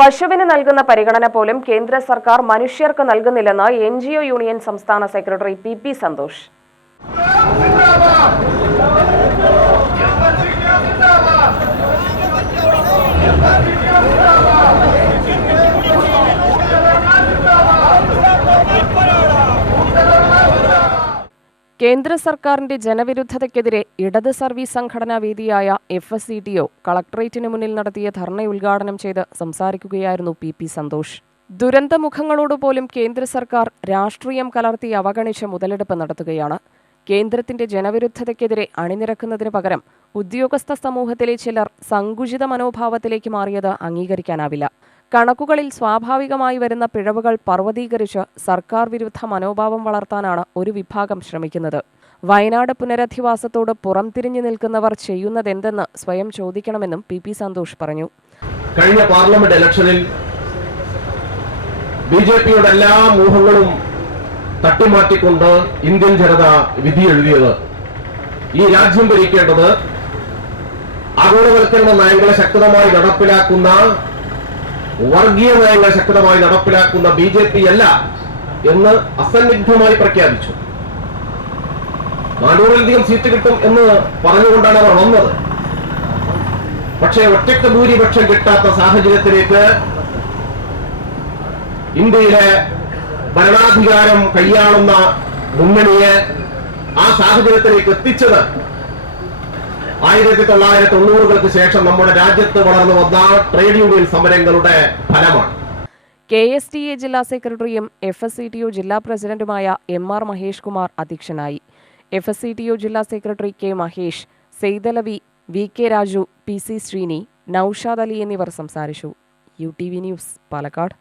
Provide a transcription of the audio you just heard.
പശുവിന് നൽകുന്ന പരിഗണന പോലും കേന്ദ്ര സർക്കാർ മനുഷ്യർക്ക് നൽകുന്നില്ലെന്ന് എൻ യൂണിയൻ സംസ്ഥാന സെക്രട്ടറി പി സന്തോഷ്. കേന്ദ്ര സർക്കാരിന്റെ ജനവിരുദ്ധതയ്ക്കെതിരെ ഇടത് സർവീസ് സംഘടനാ വേദിയായ F S C T O കളക്ടറേറ്റിന് മുന്നിൽ നടത്തിയ ധർണ ഉദ്ഘാടനം ചെയ്ത് സംസാരിക്കുകയായിരുന്നു പി പി സന്തോഷ്. ദുരന്തമുഖങ്ങളോട് പോലും കേന്ദ്ര സർക്കാർ രാഷ്ട്രീയം കലർത്തി അവഗണിച്ച് മുതലെടുപ്പ് നടത്തുകയാണ്. കേന്ദ്രത്തിന്റെ ജനവിരുദ്ധതയ്ക്കെതിരെ അണിനിരക്കുന്നതിന് പകരം ഉദ്യോഗസ്ഥ സമൂഹത്തിലെ ചിലർ സങ്കുചിത മനോഭാവത്തിലേക്ക് മാറിയത് അംഗീകരിക്കാനാവില്ല. കണക്കുകളിൽ സ്വാഭാവികമായി വരുന്ന പിഴവുകൾ പർവതീകരിച്ച് സർക്കാർ വിരുദ്ധ മനോഭാവം വളർത്താനാണ് ഒരു വിഭാഗം ശ്രമിക്കുന്നത്. വയനാട് പുനരധിവാസത്തോട് പുറംതിരിഞ്ഞു നിൽക്കുന്നവർ ചെയ്യുന്നതെന്തെന്ന് സ്വയം ചോദിക്കണമെന്നും പി പി സന്തോഷ് പറഞ്ഞു. കഴിഞ്ഞ പാർലമെന്റ് ഇലക്ഷനിൽ ബി ജെ പിയുടെ എല്ലാ മൂഹങ്ങളും തട്ടിമാറ്റിക്കൊണ്ട് ഇന്ത്യൻ ജനത വിധി എഴുതിയത് ഈ രാജ്യം ഭരിക്കേണ്ടത് ആഗോളവൽക്കരണ നയങ്ങളെ ശക്തമായി നടപ്പിലാക്കുന്ന വർഗീയ നയങ്ങൾ ശക്തമായി നടപ്പിലാക്കുന്ന ബി ജെ പി അല്ല എന്ന് അസന്നിഗ്ധമായി പ്രഖ്യാപിച്ചു. നാനൂറിലധികം സീറ്റ് കിട്ടും എന്ന് പറഞ്ഞുകൊണ്ടാണ് അവർ വന്നത്. പക്ഷേ ഒറ്റയ്ക്ക് ഭൂരിപക്ഷം കിട്ടാത്ത സാഹചര്യത്തിലേക്ക് ഇന്ത്യയിലെ ഭരണാധികാരം കൈയാളുന്ന മുന്നണിയെ ആ സാഹചര്യത്തിലേക്ക് എത്തിച്ചത് ആയിരത്തി തൊള്ളായിരത്തി തൊണ്ണൂറുകൾക്ക് ശേഷം നമ്മുടെ രാജ്യത്ത് വളർന്നു വന്ന ട്രേഡ് യൂണിയൻ സമരങ്ങളുടെ ഫലമാണ്. കെ എസ് ടി എ ജില്ലാ സെക്രട്ടറിയും F S C T O ജില്ലാ പ്രസിഡന്റുമായ എം ആർ മഹേഷ് കുമാർ അധ്യക്ഷനായി. F S C T O ജില്ലാ secretary K Mahesh Saithalavi V K Raju P C Sreeni Naushad Ali എന്നിവർ സംസാരിച്ചു. U T V news Palakkad.